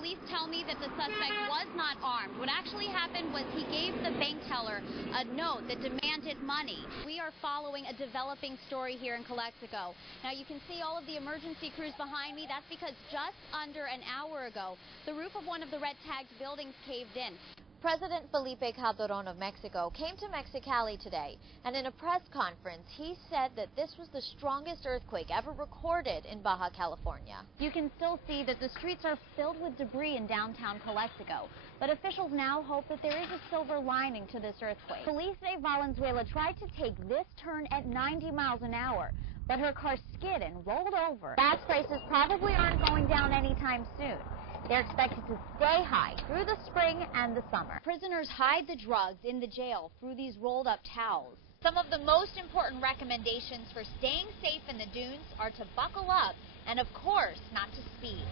Police tell me that the suspect was not armed. What actually happened was he gave the bank teller a note that demanded money. We are following a developing story here in Calexico. Now you can see all of the emergency crews behind me. That's because just under an hour ago, the roof of one of the red-tagged buildings caved in. President Felipe Calderón of Mexico came to Mexicali today, and in a press conference, he said that this was the strongest earthquake ever recorded in Baja California. You can still see that the streets are filled with debris in downtown Calexico, but officials now hope that there is a silver lining to this earthquake. Police say Valenzuela tried to take this turn at 90 miles an hour, but her car skid and rolled over. Gas prices probably aren't going down anytime soon. They're expected to stay high through the spring and the summer. Prisoners hide the drugs in the jail through these rolled-up towels. Some of the most important recommendations for staying safe in the dunes are to buckle up and, of course, not to speed.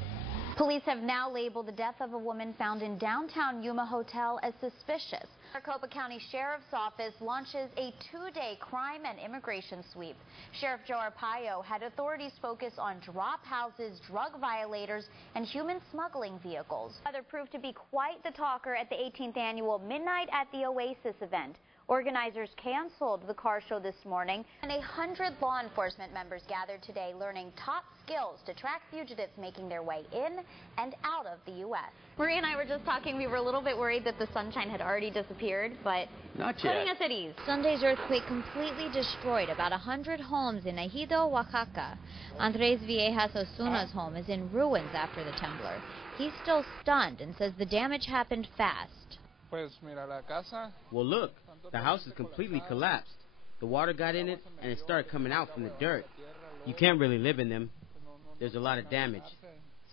Police have now labeled the death of a woman found in downtown Yuma Hotel as suspicious. Maricopa County Sheriff's Office launches a two-day crime and immigration sweep. Sheriff Joe Arpaio had authorities focus on drop houses, drug violators, and human smuggling vehicles. There proved to be quite the talker at the 18th annual Midnight at the Oasis event. Organizers canceled the car show this morning, and 100 law enforcement members gathered today learning top skills to track fugitives making their way in and out of the U.S. Marie and I were just talking. We were a little bit worried that the sunshine had already disappeared, but not yet. Putting us at ease. Sunday's earthquake completely destroyed about 100 homes in Ejido, Oaxaca. Andres Viejas Osuna's home is in ruins after the temblor. He's still stunned and says the damage happened fast. Well, look, the house is completely collapsed. The water got in it, and it started coming out from the dirt. You can't really live in them. There's a lot of damage.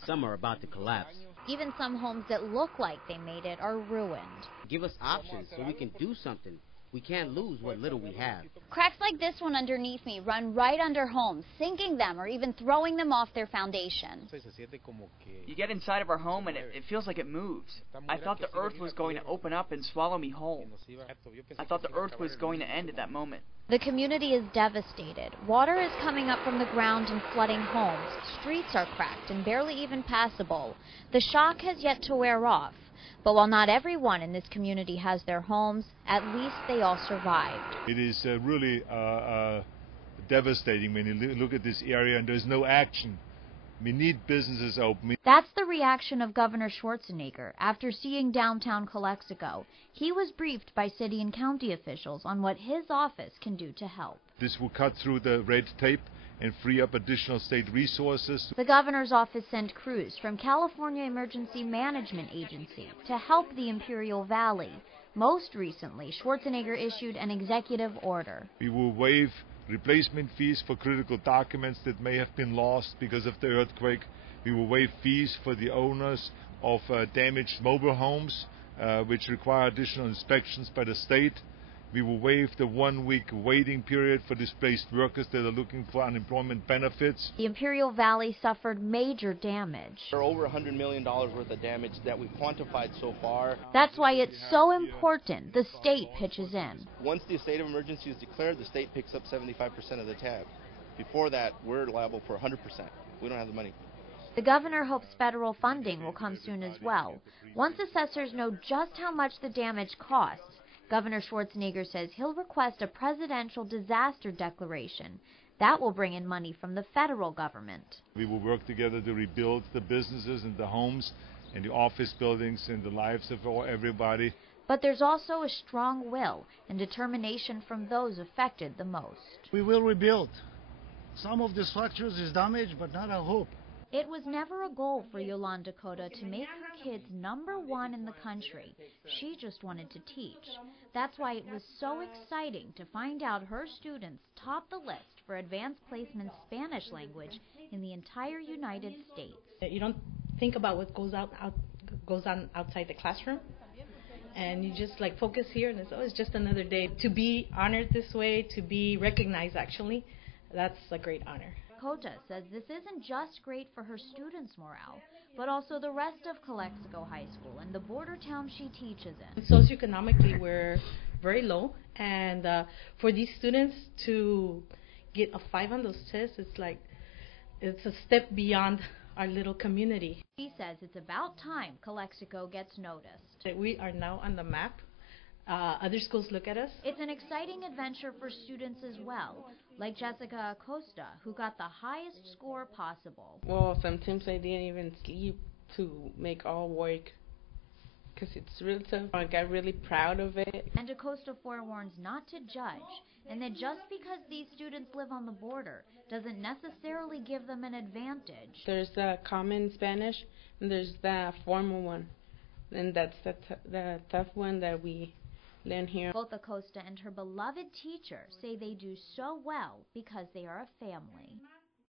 Some are about to collapse. Even some homes that look like they made it are ruined. Give us options so we can do something. We can't lose what little we have. Cracks like this one underneath me run right under homes, sinking them or even throwing them off their foundation. You get inside of our home and it feels like it moves. I thought the earth was going to open up and swallow me whole. I thought the earth was going to end at that moment. The community is devastated. Water is coming up from the ground and flooding homes. Streets are cracked and barely even passable. The shock has yet to wear off. But while not everyone in this community has their homes, at least they all survived. It is really devastating when you look at this area and there's no action. We need businesses open. That's the reaction of Governor Schwarzenegger after seeing downtown Calexico. He was briefed by city and county officials on what his office can do to help. This will cut through the red tape and free up additional state resources. The governor's office sent crews from California Emergency Management Agency to help the Imperial Valley. Most recently, Schwarzenegger issued an executive order. We will waive replacement fees for critical documents that may have been lost because of the earthquake. We will waive fees for the owners of damaged mobile homes, which require additional inspections by the state. We will waive the 1-week waiting period for displaced workers that are looking for unemployment benefits. The Imperial Valley suffered major damage. There are over $100 million worth of damage that we've quantified so far. That's why it's so important the state pitches in. Once the state of emergency is declared, the state picks up 75% of the tab. Before that, we're liable for 100%. We don't have the money. The governor hopes federal funding will come soon as well. Once assessors know just how much the damage costs, Governor Schwarzenegger says he'll request a presidential disaster declaration. That will bring in money from the federal government. We will work together to rebuild the businesses and the homes and the office buildings and the lives of everybody. But there's also a strong will and determination from those affected the most. We will rebuild. Some of the structures is damaged, but not our hope. It was never a goal for Yolanda Cota to make her kids #1 in the country. She just wanted to teach. That's why it was so exciting to find out her students topped the list for advanced placement Spanish language in the entire United States. You don't think about what goes on outside the classroom, and you just like focus here, and it's just another day. To be honored this way, to be recognized actually, that's a great honor. Cota says this isn't just great for her students' morale, but also the rest of Calexico High School and the border town she teaches in. Socioeconomically, we're very low, and for these students to get a 5 on those tests, it's a step beyond our little community. She says it's about time Calexico gets noticed. We are now on the map. Other schools look at us. It's an exciting adventure for students as well, like Jessica Acosta, who got the highest score possible. Well, sometimes I didn't even sleep to make all work, because it's really tough. I got really proud of it. And Acosta forewarns not to judge, and that just because these students live on the border doesn't necessarily give them an advantage. There's the common Spanish, and there's the formal one, and that's the tough one that we learn here. Both Acosta and her beloved teacher say they do so well because they are a family.